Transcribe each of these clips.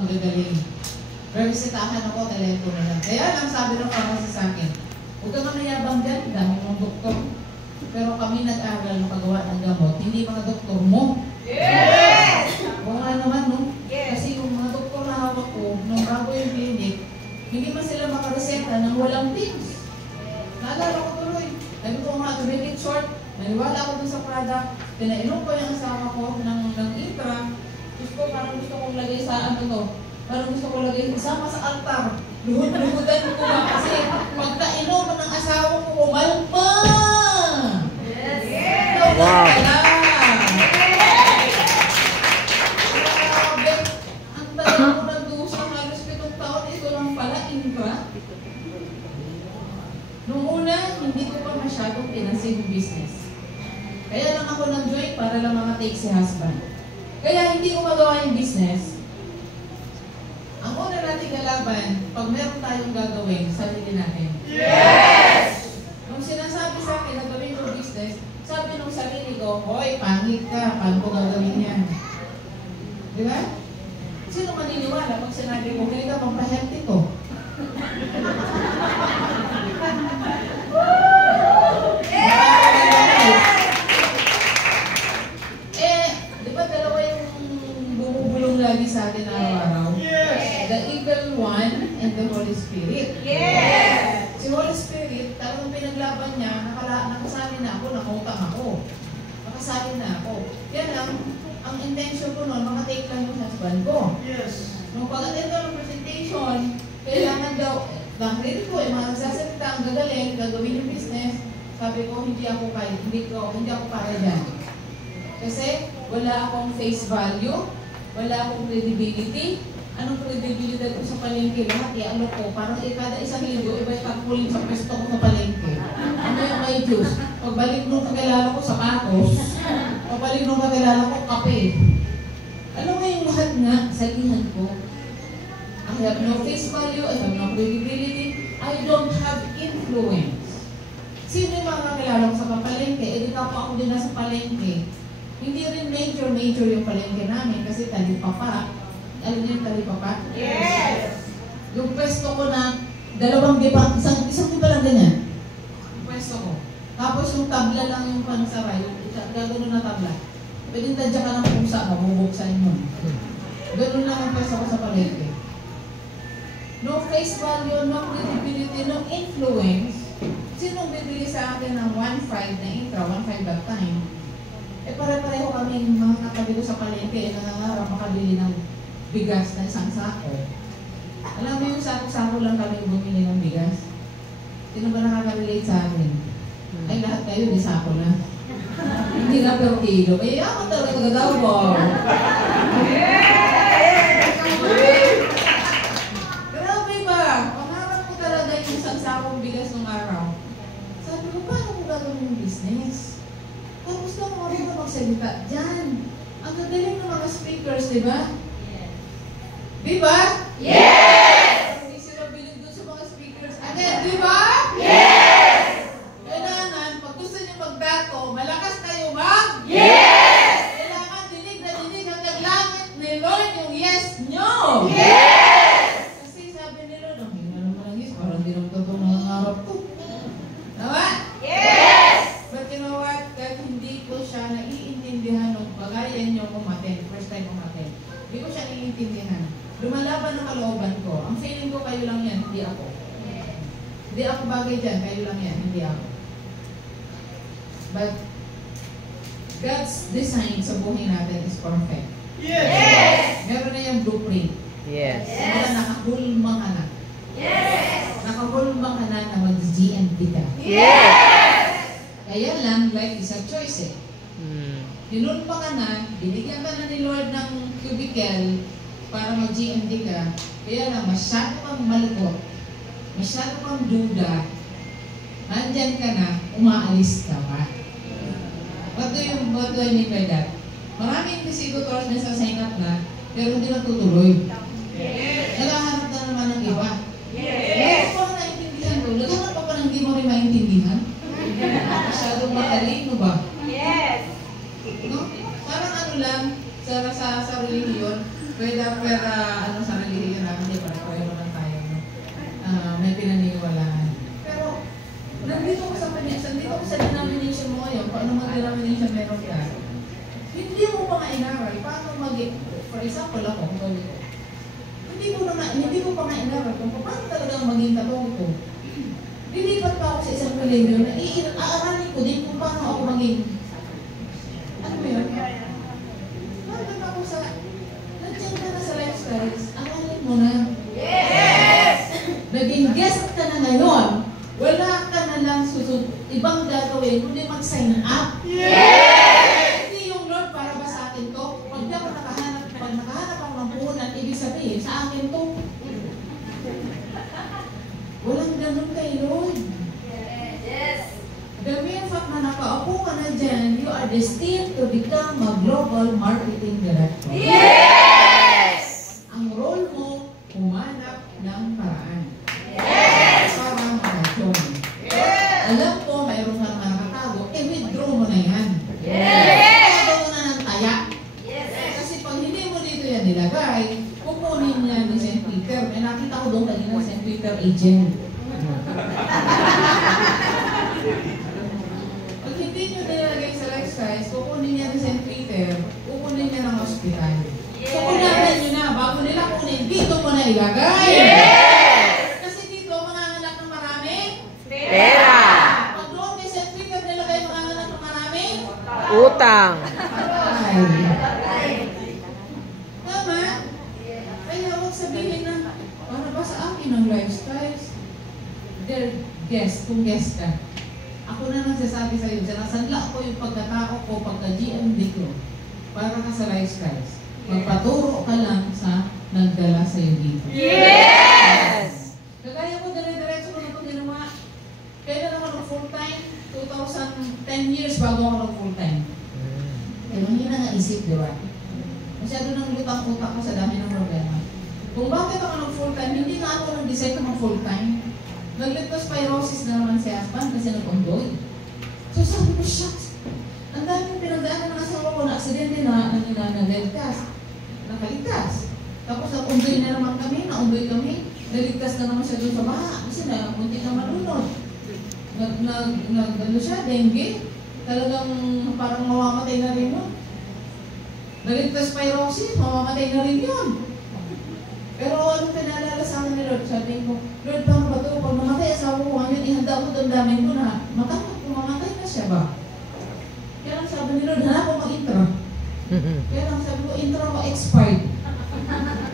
magagaling. Revisitahan ako, telepono lang. Kaya lang sabi ng pharmacy sa akin, huwag ka manayabang dyan, dami mong doktor. Pero kami nag-aral ng paggawa ng gamot, hindi mga doktor mo. Yes! Oo nga naman, no? Yes. Kasi yung mga doktor na hawak ko, nung bago yung clinic, hindi man sila makareseta ng walang things. Naalala ko tuloy. Sabi ko nga, to make it short, maniwala ako dun sa product, pinainom ko yung asawa ko ng intra, parang gusto kong lagay sa ano to, parang gusto kong lagay isama sa altar. Luhod-luhodan ko ba kasi pagkainom ng asawa ko, umalma! Yes! Yes! Wow! Ang tagal ko nagdusa, halos 7 taon, ito lang pala, intra. Noong una, hindi ko pa masyadong pinansin yung business. Kaya lang ako nag-join para lang mga take si husband. Kaya hindi ko magawa yung business. Ang una nating kalaban, pag meron tayong gagawin, sarili natin. Yes! Nung sinasabi sa akin na gawin yung business, sabi nung sarili ko, hoy, pangit ka, paano ko gagawin yan? Di ba? Sino maniniwala pag sinabi ko, hindi ka pampahealthy ko? Lagi sa atin araw-araw. Yes. The evil one and the Holy Spirit. Yes. Si Holy Spirit, talagang pinaglaban niya, nakasabi na ako, nakutang ako. Nakasabi na ako. Yan lang, ang intention ko noon, makatake lang yung husband ko. Yes. Nung pag-attend ko ng presentation, kailangan daw, ready ko, yung mga nagsasalita, ang gagaling, gagawin yung business. Sabi ko, hindi ako kaya dyan. Kasi wala akong face value, wala akong credibility. Anong credibility ko sa palengke? Lahat ano ko, parang kada isang linggo, iba yung tagpulin sa pwesto ko sa palengke. Ano yung may juice? Pagbalik nung kakilala ko, sapatos. Pagbalik nung kakilala ko, kape. Ano nga yung lahat nga? Sabihan ko, I have no face value, I have no credibility, I don't have influence. Sino yung mga kakilala ko sa palengke? E di pa ako din nasa palengke. Hindi rin major yung palengke namin kasi talipapa. Alam niyo yung talipapa? Yes! Yung pwesto ko na isang di pa lang ganyan. Yung pwesto ko. Tapos yung tabla lang yung pansara, yung gano'n na tabla. Pwede tadya ka ng pusa, mabubuksan mo. Gano'n lang ang pwesto ko sa palengke. No face value, no credibility, no influence. Sinong bibili sa akin ng 1.5 na intra, 1.5 that time? Pare-pareho kami mga katabi ko sa palengke nangangarap makabili ng bigas na isang sako. Alam mo yung sako-sako lang kami bumili ng bigas? Sino ba nakaka-relate sa akin? Ay, lahat kayo, di sako na. Hindi na per kilo. Eh, ako talaga daw po. Grabe ba? Pangarap ko talaga yung isang sakong bigas nung araw. Sabi ko, paano ko gagawin yung business? Tapos lang ako rin na magsalita dyan. Ang gagaling ng mga speakers, di ba? Yes. Di ba? Yes! Hindi sila biling dun sa mga speakers. Again, di ba? Yes! Kailangan, pag gusto niyo magdato, malakas kayo mag? Yes! Kailangan dinig na dinig hanggang langit ni Lord yung yes nyo. Yes! Kasi sabi ni Lord, ang hina naman ang yes, parang di naman totoo mga ngarap ko. Tama? Yes! But you know what? Kahit hindi ko siya naiintindihan nung bagayan niyo kumaten, first time kumaten. Hindi ko siya naiintindihan. Lumalaban ang kalooban ko. Ang feeling ko kayo lang yan, hindi ako. Hindi ako bagay dyan, kayo lang yan, hindi ako. But God's design sa buhay natin is perfect. Yes! Meron na yung blueprint. Yes. Yes. Nakahulmang ka na. Yes! Nakahulmang ka na mag-GMT ka. Yes! Kaya lang, life is a choice eh. Hinulpa ka na, binigyan ka na ni Lord ng cubicle para mag-GMT ka. Kaya lang, masyado kang malukot, masyado kang duda, nandyan ka na, umaalis ka pa. What do I mean by that? Maraming executors na sa-sign up na, pero hindi natutuloy. Yes. Nakahanap na naman ng iba. Yes. Kung naintindihan ko, naghanap pa ng hindi mo rin maintindihan. Masyadong matalino ba? Yes. No? Parang ano lang, sa religion, pwede ano sa For example, ako, kung gawin ko, hindi ko pa nga-inaral kung paano talagang maging katong ko. Lilipat pa ako sa isang kolehiyo na aaralin ko din kung paano ako maging. Ano ba yun? Nandun ako sa, nandiyan ka na sa lifestyles, aralin mo na. Yes! Naging guest ka na ngayon, wala ka na lang ibang gagawin, kundi mag-sign up. Yes! Hindi yung Lord para ba sa akin to? Pag nakahanap ako ng puhunan, ibig sabihin sa akin to. Walang ganun kay Lord. Yes. The mere fact na nakaupo ka na dyan, you are destined to become a global marketing director. Yes! Ang role mo, humanap ng paraan. Yes! Para makatong. Yes! Alam ko, mayroon ka naman nakatago, withdraw mo na yan. Yes! Ito mo na ng taya. Yes! Kasi pag hindi mo dito yan nilagay, kukunin niya ni St. Peter. May nakita ko doon kanina St. Peter agent. Pag hindi nyo nilagay sa lifestyles, kukunin niya ni St. Peter, kukunin niya ng hospital. So kunahan nyo na, bago nila kunin, dito mo na ilagay. Yes! Kasi dito, manganganak ng marami pera. Pag doon kay St. Peter nilagay manganganak ng marami utang. Tama? Kaya huwag sabihin na, para ba sa akin ang lifestyles? Dear guest, kung guest ka, ako na nagsasabi sa iyo, sinasanla ko yung pagkatao ko, pagka-GMD ko, para ka sa lifestyles. Magpaturo ka lang sa nagdala sa iyo dito. Yes! Kagaya ko, dire-diretso ko na ito ginawa. Kailan ako ng full-time? 2010 years bago ako ng full-time. Pero hindi na naisip, di ba? Masyado nang lutang-utak ko sa dami ng problema. Kung bakit ako ng full-time, hindi na ako nag-decide ko ng full-time. Nag-leptospirosis na naman si husband kasi nag-ondoy. So sabi ko, shucks, ang daming pinagdaanan ng asawa ko na aksidente na nagligtas. Nakaligtas. Tapos nag-ondoy na naman kami, na-ondoy kami. Naligtas na naman siya doon sa baha kasi muntik na malunod. Nag-ano siya, dengue. Talagang parang mamamatay na rin yun. Nag-leptospirosis, mamamatay na rin yun. Pero anong pinalala sa akin ni Lord? Sabi ko, Lord, paano ba ito? Pag namatay asawa ko ngayon, ihanda ko damdamin ko na mamatay na siya ba? Kaya lang sabi ni Lord, hanap ko mag-intra. Kaya lang sabi ko, intra ko expired.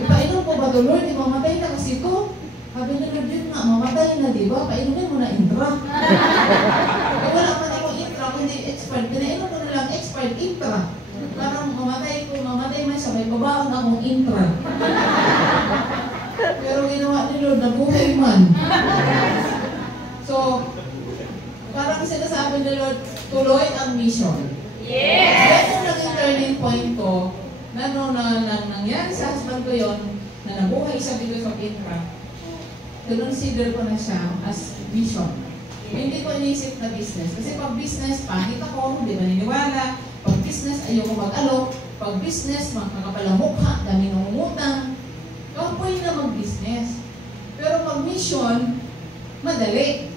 Ipainom ko ba ito, Lord? Mamatay na kasi ito. Sabi ni Lord, yun nga, mamatay na, di ba? Painumin mo na intra. Kaya wala man ako intra, hindi expired. Pinainom ko na lang expired intra. Parang mamatay man siya, may babaon akong intra. Pero ginawa ni Lord, nabuhay man. So, parang sinasabi ni Lord, tuloy ang mission. Yes! Yan yung naging turning point ko, na nangyari sa husband ko yun, na nabuhay siya because of intra. Consider ko na siya as mission. Hindi ko inisip na business. Kasi pag business, pangit ako, hindi maniniwala. Pag business, ayoko mag-alok. Pag business, makakapalang mukha, dami ng umutang. Kapoy na mag-business. Pero pag mission, madali.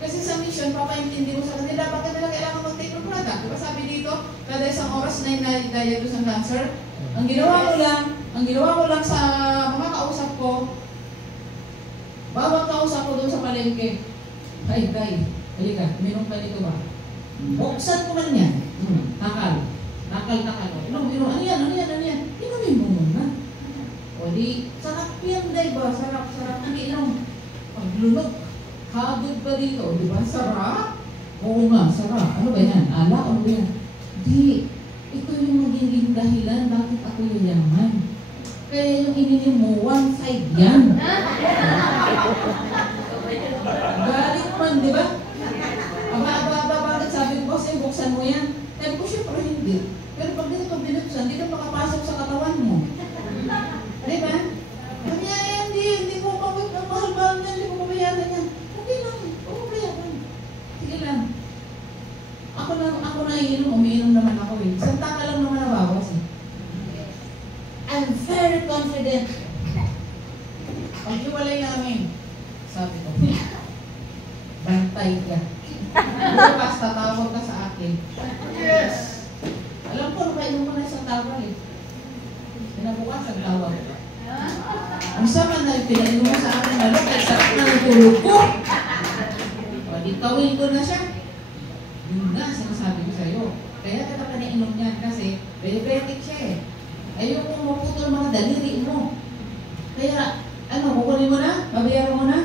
Kasi sa mission, papaintindi mo sa kanila, bakit nila kailangan mag-take ng product? Diba sabi dito, kada isang oras na yung diagnose ng cancer, ang ginawa ko lang sa mga kausap ko, bawat kausap ko doon sa palengke, ay, halika, minum ka nito ba? Buksan ko man yan. Takal. Inom. Ano yan? Inumin mo muna. O di, sarap yan, diba? Sarap. Ang inom. Paglunok, hagod ba dito? Di ba? Sarap? Oo nga, sarap. Ano ba yan? Ala, ano ba yan? Di, ito yung magiging dahilan bakit ako yayaman. Kaya yung ininim mo, one side yan. Galing man, di ba? Bakit sabi ko, boss, buksan mo yan? Sabi ko, syempre hindi. Pero pag dito binuksan, hindi ka makapasok sa katawan mo. Di ba? Kanya yan, hindi ko mahal-mahal yan, hindi ko papayaran yan. Okay lang, papayaran. Sige lang. Ako na umiinom naman ako eh. Isang taka lang naman nabawas eh. I'm very confident. Pag-iwalay namin, sabi ko, bantay ka. Bukas, tatawag ka sa akin. Yes! Alam ko, napainom ko na isang tawag eh. Pinabukas bukas ang tawag ka. Ang sama na pinainom mo sa akin na kaya sarap na natulog ko. O, di tawin ko na siya. Yun na, sinasabi ko sa'yo. Kaya kita pinainom niyan kasi diabetic siya eh. Ayaw kong maputol mga daliri mo. Kaya, ano, kukunin mo na? Babayaran mo na?